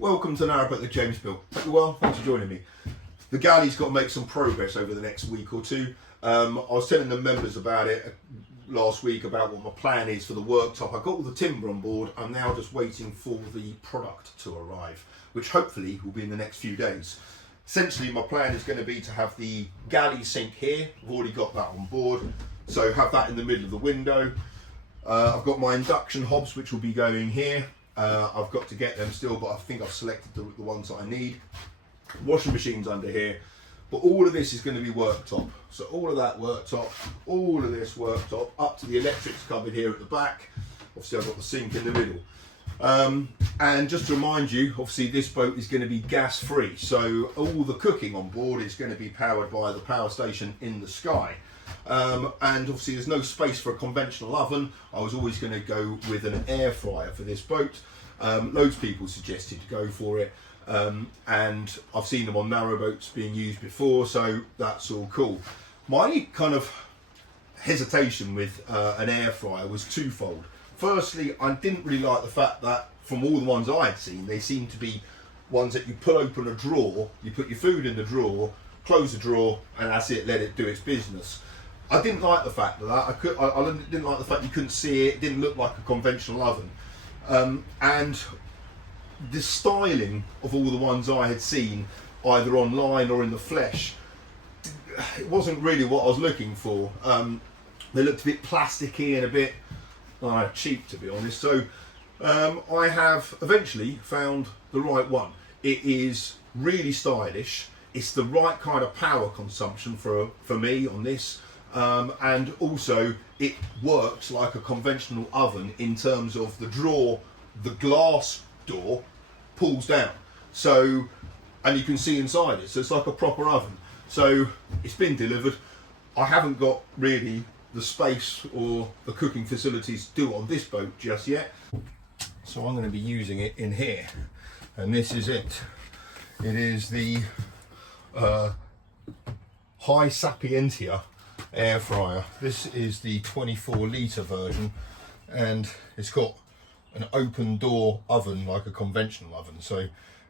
Welcome to Narrowboat, the James Bill. Hope you're well, thanks for joining me. The galley's got to make some progress over the next week or two. I was telling the members about it last week about what my plan is for the worktop. I got all the timber on board. I'm now just waiting for the product to arrive, which hopefully will be in the next few days. Essentially, my plan is going to be to have the galley sink here. I've already got that on board, so have that in the middle of the window. I've got my induction hobs, which will be going here. I've got to get them still, but I think I've selected the ones that I need. Washing machine's under here, but all of this is going to be worktop. So all of that worktop, all of this worktop, up to the electrics cupboard here at the back. Obviously I've got the sink in the middle. And just to remind you, obviously this boat is going to be gas free, so all the cooking on board is going to be powered by the power station in the sky. And obviously there's no space for a conventional oven. I was always going to go with an air fryer for this boat. Loads of people suggested to go for it, and I've seen them on narrowboats being used before, so that's all cool. My kind of hesitation with an air fryer was twofold. Firstly, I didn't really like the fact that from all the ones I had seen, they seemed to be ones that you pull open a drawer, you put your food in the drawer, close the drawer, and that's it, let it do its business. I didn't like the fact of that. I didn't like the fact you couldn't see it. It didn't look like a conventional oven. And the styling of all the ones I had seen, either online or in the flesh, it wasn't really what I was looking for. They looked a bit plasticky and a bit cheap, to be honest. So I have eventually found the right one. It is really stylish. It's the right kind of power consumption for me on this. And also it works like a conventional oven in terms of the drawer, the glass door pulls down, so, and you can see inside it, so it's like a proper oven. So it's been delivered. I haven't got really the space or the cooking facilities to do it on this boat just yet, so I'm going to be using it in here, and this is it. It is the Hysapienta air fryer. This is the 24 litre version, and it's got an open door oven like a conventional oven. So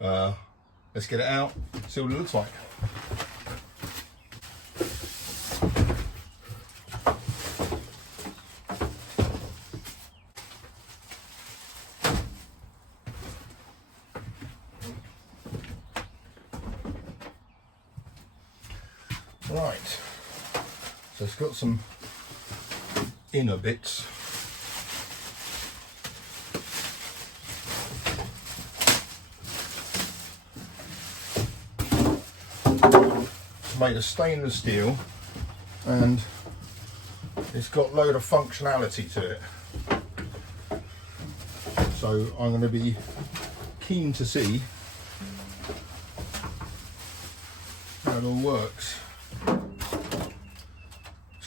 let's get it out, see what it looks like. Right, so it's got some inner bits. It's made of stainless steel, and it's got a load of functionality to it. So I'm going to be keen to see how it all works.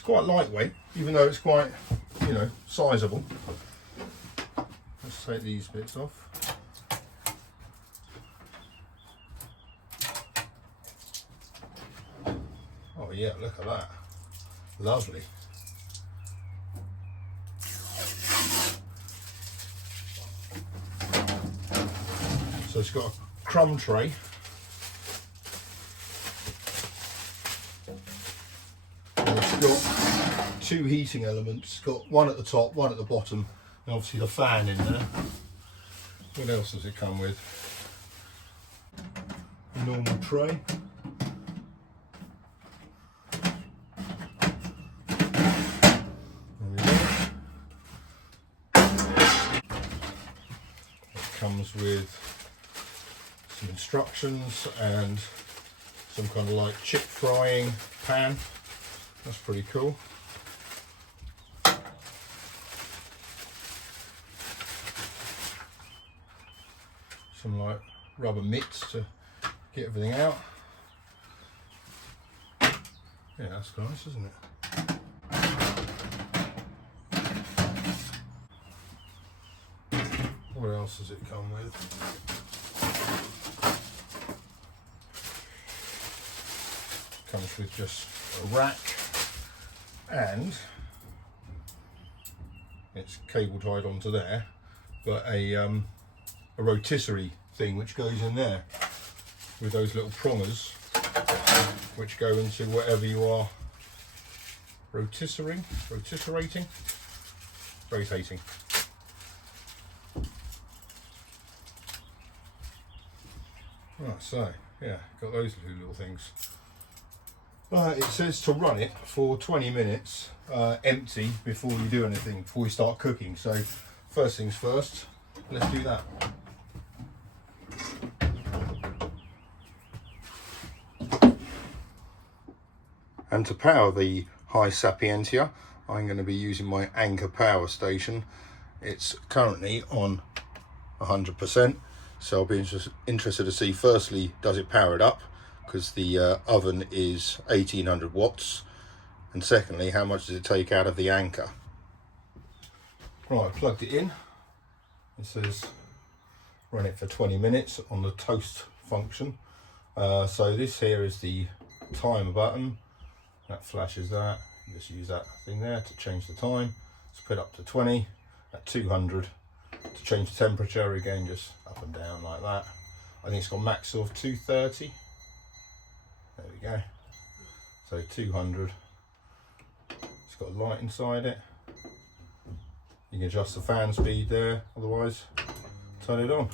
Quite lightweight, even though it's quite, sizable. Let's take these bits off. Oh yeah, look at that. Lovely. So it's got a crumb tray. Got two heating elements, got one at the top, one at the bottom, and obviously the fan in there. What else does it come with? A normal tray. There we go. It comes with some instructions and some kind of like chip frying pan. That's pretty cool. Some like rubber mitts to get everything out. Yeah, that's nice, isn't it? What else does it come with? Comes with just a rack, and it's cable tied onto there, but a rotisserie thing which goes in there with those little prongers which go into whatever you are rotating. Right, so yeah, got those two little things. It says to run it for 20 minutes empty before you do anything, before you start cooking. So first things first, let's do that. And to power the Hysapienta, I'm going to be using my Anchor power station. It's currently on 100%, so I'll be interested to see, firstly, does it power it up, because the oven is 1800 watts, and secondly, how much does it take out of the Anchor. Right, I plugged it in. It says run it for 20 minutes on the toast function. So this here is the timer button. That flashes that. You just use that thing there to change the time. Let's put it up to 20 at 200 to change the temperature. Again, just up and down like that. I think it's got max of 230. There we go. So 200. It's got a light inside it. You can adjust the fan speed there. Otherwise, turn it on.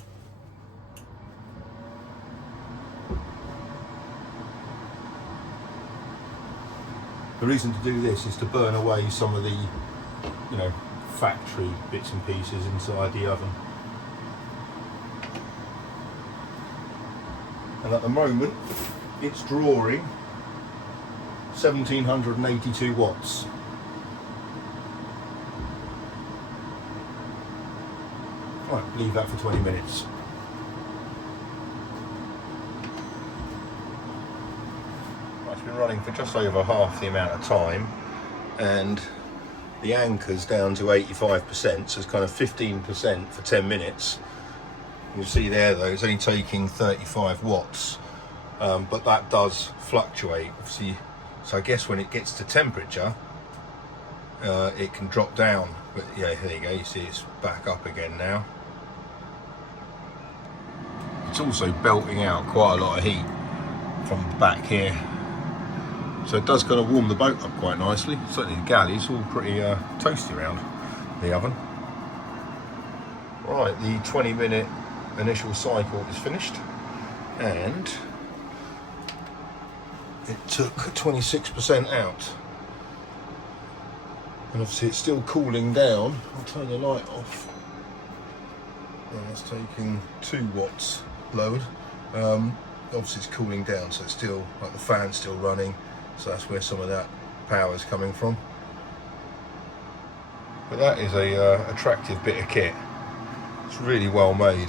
The reason to do this is to burn away some of the, factory bits and pieces inside the oven. And at the moment, it's drawing 1782 watts. Right, leave that for 20 minutes. It's been running for just over half the amount of time, and the Anchor's down to 85%, so it's kind of 15% for 10 minutes. You'll see there though, it's only taking 35 watts, but that does fluctuate, obviously. So I guess when it gets to temperature, it can drop down. But yeah, there you go, you see it's back up again now. It's also belting out quite a lot of heat from back here. So it does kind of warm the boat up quite nicely. Certainly the galley's all pretty toasty around the oven. Right, the 20-minute initial cycle is finished, and it took 26% out. And obviously it's still cooling down. I'll turn the light off. And it's taking 2 watts load. Obviously it's cooling down, so it's still, like, the fan's still running. So that's where some of that power is coming from. But that is a attractive bit of kit. It's really well made.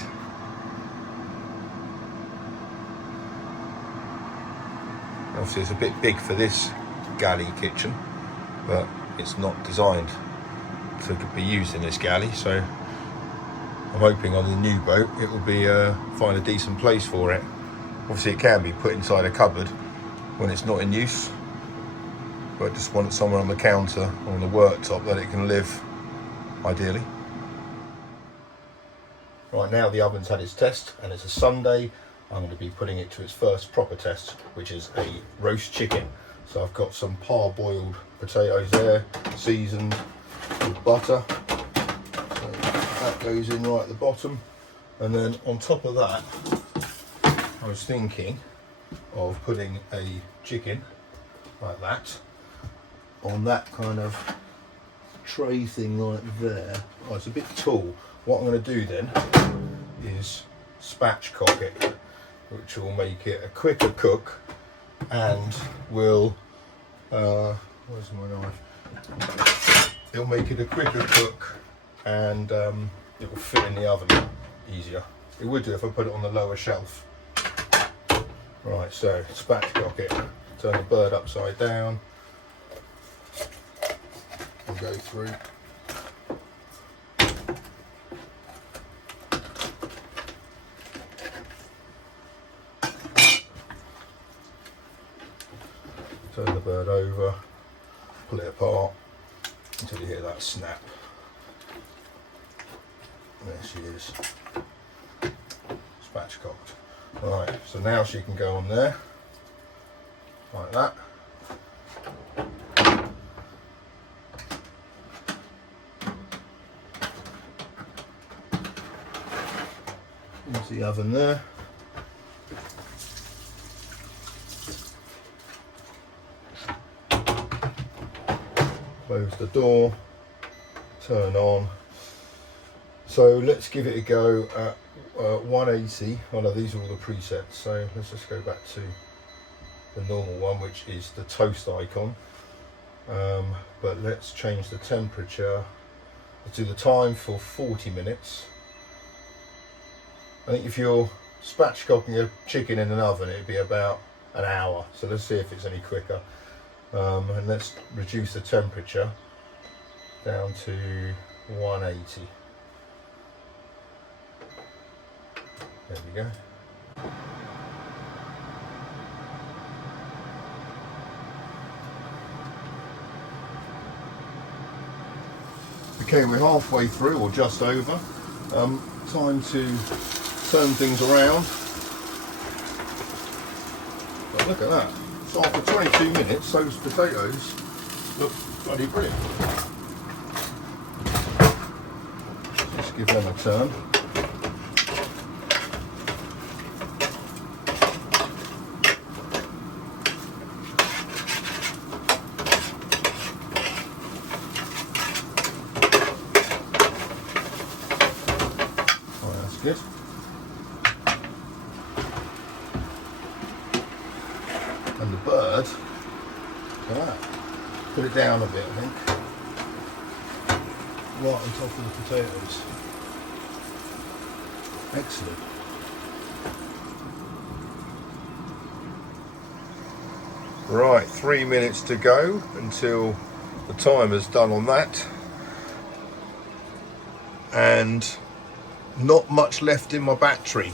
Obviously it's a bit big for this galley kitchen, but it's not designed to be used in this galley, so I'm hoping on the new boat it will be find a decent place for it. Obviously it can be put inside a cupboard when it's not in use, but I just want it somewhere on the counter or on the worktop that it can live, ideally. Right, now the oven's had its test, and it's a Sunday. I'm going to be putting it to its first proper test, which is a roast chicken. So I've got some parboiled potatoes there, seasoned with butter. So that goes in right at the bottom. And then on top of that, I was thinking of putting a chicken like that on that kind of tray thing like there. Oh, it's a bit tall. What I'm going to do then is spatchcock it, which will make it a quicker cook, and will where's my knife? It'll make it a quicker cook, and it will fit in the oven easier. It would do if I put it on the lower shelf. Right, so spatchcock it, turn the bird upside down, and go through. Turn the bird over, pull it apart until you hear that snap. There she is. It's spatchcocked. Right, so now she can go on there, like that. There's the oven there. Close the door, turn on. So let's give it a go at 180. Oh no, these are all the presets, so let's just go back to the normal one, which is the toast icon. But let's change the temperature. Let's do the time for 40 minutes. I think if you're spatchcocking a chicken in an oven, it'd be about an hour. So let's see if it's any quicker. And let's reduce the temperature down to 180. There we go. Okay, we're halfway through, or just over. Time to turn things around. But look at that. So after 22 minutes, those potatoes look bloody brilliant. Just give them a turn. Good. And the bird, look at that. Put it down a bit, I think. Right on top of the potatoes. Excellent. Right, 3 minutes to go until the timer's done on that. And not much left in my battery,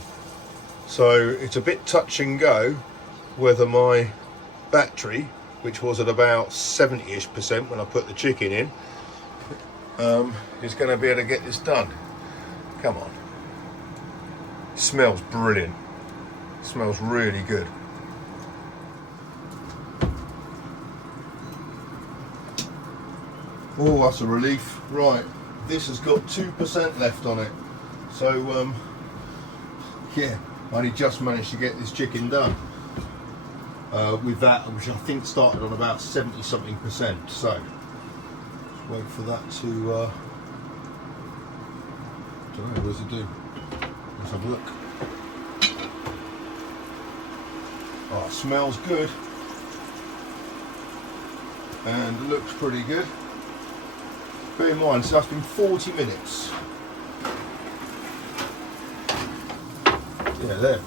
so it's a bit touch and go whether my battery, which was at about 70-ish% when I put the chicken in, is going to be able to get this done. Come on. It smells brilliant. It smells really good. Oh, that's a relief. Right, this has got 2% left on it. So, yeah, I only just managed to get this chicken done with that, which I think started on about 70-something%. So, let's wait for that to, I don't know, what does it do? Let's have a look. Oh, it smells good. And looks pretty good. Bear in mind, so that's been 40 minutes. Yeah, they're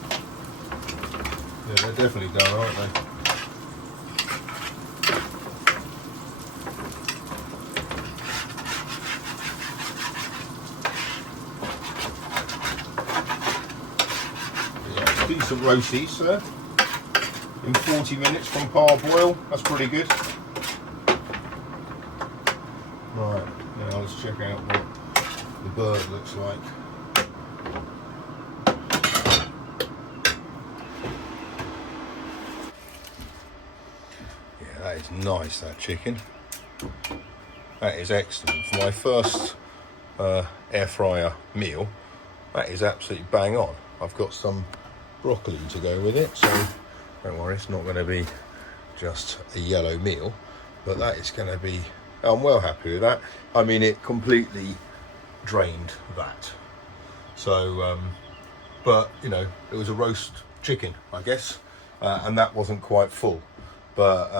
definitely done, aren't they? Yeah, decent roasties, sir. In 40 minutes from parboil, that's pretty good. Right, now let's check out what the bird looks like. That is nice, that chicken. That is excellent. For my first air fryer meal, that is absolutely bang on. I've got some broccoli to go with it, so don't worry, it's not going to be just a yellow meal, but that is going to be, I'm well happy with that. I mean, it completely drained that. So, but, you know, it was a roast chicken, I guess, and that wasn't quite full. But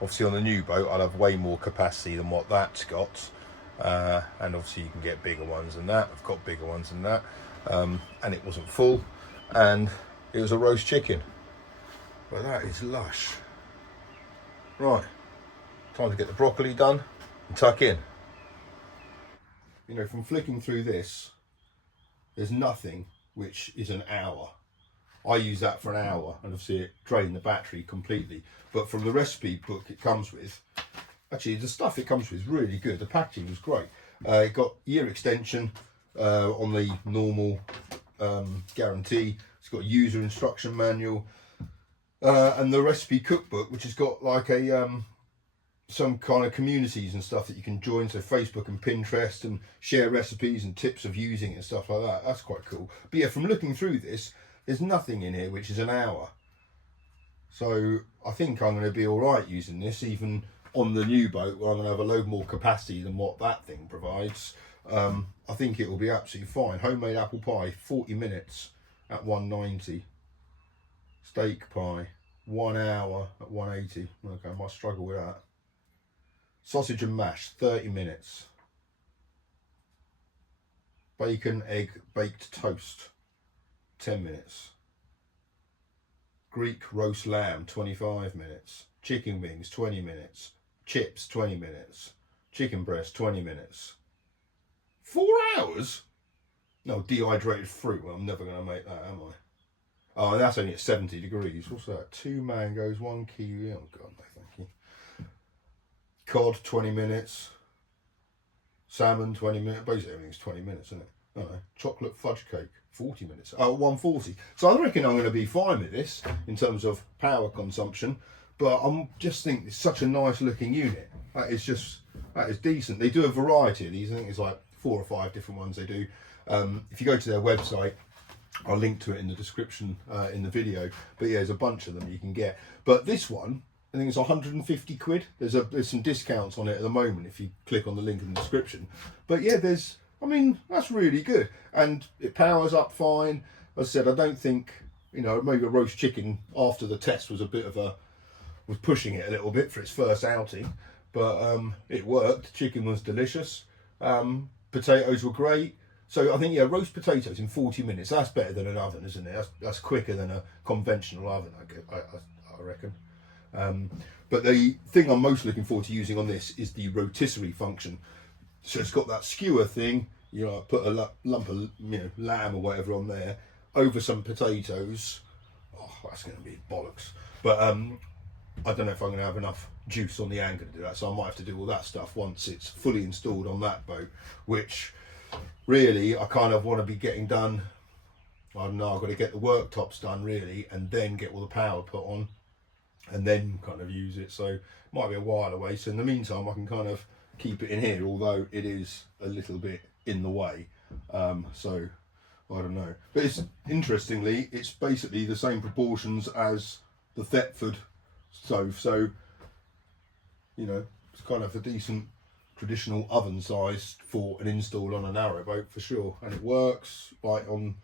obviously on the new boat I'll have way more capacity than what that's got, and obviously you can get bigger ones than that. I've got bigger ones than that, and it wasn't full, and it was a roast chicken. But that is lush. Right, time to get the broccoli done and tuck in. You know, from flicking through this, there's nothing which is an hour. I use that for an hour, and obviously it drained the battery completely. But from the recipe book it comes with, actually the stuff it comes with is really good. The packaging was great. It got ear extension on the normal guarantee. It's got a user instruction manual and the recipe cookbook, which has got like a some kind of communities and stuff that you can join, so Facebook and Pinterest, and share recipes and tips of using it and stuff like that. That's quite cool. But yeah, from looking through this, there's nothing in here which is an hour. So I think I'm going to be all right using this, even on the new boat where I'm going to have a load more capacity than what that thing provides. I think it will be absolutely fine. Homemade apple pie, 40 minutes at 190. Steak pie, 1 hour at 180. Okay, I might struggle with that. Sausage and mash, 30 minutes. Bacon, egg, baked toast, 10 minutes. Greek roast lamb, 25 minutes. Chicken wings, 20 minutes. Chips, 20 minutes. Chicken breast, 20 minutes. 4 hours? No, dehydrated fruit. Well, I'm never going to make that, am I? Oh, and that's only at 70 degrees. What's that? 2 mangoes, 1 kiwi. Oh, God, no, thank you. Cod, 20 minutes. Salmon, 20 minutes. Basically, everything's 20 minutes, isn't it? I don't know. Chocolate fudge cake, 40 minutes. Oh, 140. So I reckon I'm going to be fine with this in terms of power consumption. But I'm just think it's such a nice looking unit. That is decent. They do a variety of these. I think it's like 4 or 5 different ones they do. If you go to their website, I'll link to it in the description in the video. But yeah, there's a bunch of them you can get. But this one, I think it's 150 quid. There's some discounts on it at the moment if you click on the link in the description. But yeah, I mean, that's really good. And it powers up fine. As I said, I don't think, maybe a roast chicken after the test was was pushing it a little bit for its first outing. But it worked. Chicken was delicious. Potatoes were great. So I think, yeah, roast potatoes in 40 minutes, that's better than an oven, isn't it? That's quicker than a conventional oven, I reckon. But the thing I'm most looking forward to using on this is the rotisserie function. So it's got that skewer thing, put a lump of lamb or whatever on there over some potatoes. Oh, that's going to be bollocks. But I don't know if I'm going to have enough juice on the anchor to do that, so I might have to do all that stuff once it's fully installed on that boat, which really I kind of want to be getting done. I don't know, I've got to get the worktops done really, and then get all the power put on, and then kind of use it. So it might be a while away. So in the meantime, I can kind of keep it in here, although it is a little bit in the way. So I don't know. But interestingly, it's basically the same proportions as the Thetford stove. So, it's kind of a decent traditional oven size for an install on a narrowboat for sure. And it works like on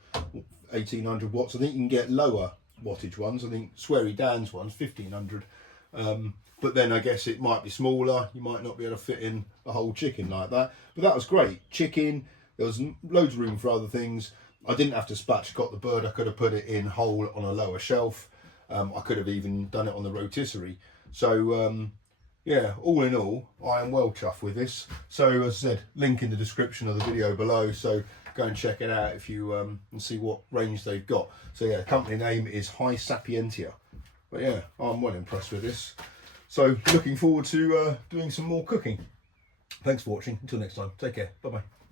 1800 watts. I think you can get lower wattage ones. I think Swery Dan's one's 1500. But then I guess it might be smaller. You might not be able to fit in a whole chicken like that. But that was great. Chicken, there was loads of room for other things. I didn't have to spatchcock the bird. I could have put it in whole on a lower shelf. I could have even done it on the rotisserie. So yeah, all in all, I am well chuffed with this. So as I said, link in the description of the video below. So go and check it out if you and see what range they've got. So yeah, company name is Hysapienta. But yeah, I'm well impressed with this. So looking forward to doing some more cooking. Thanks for watching. Until next time, take care. Bye bye.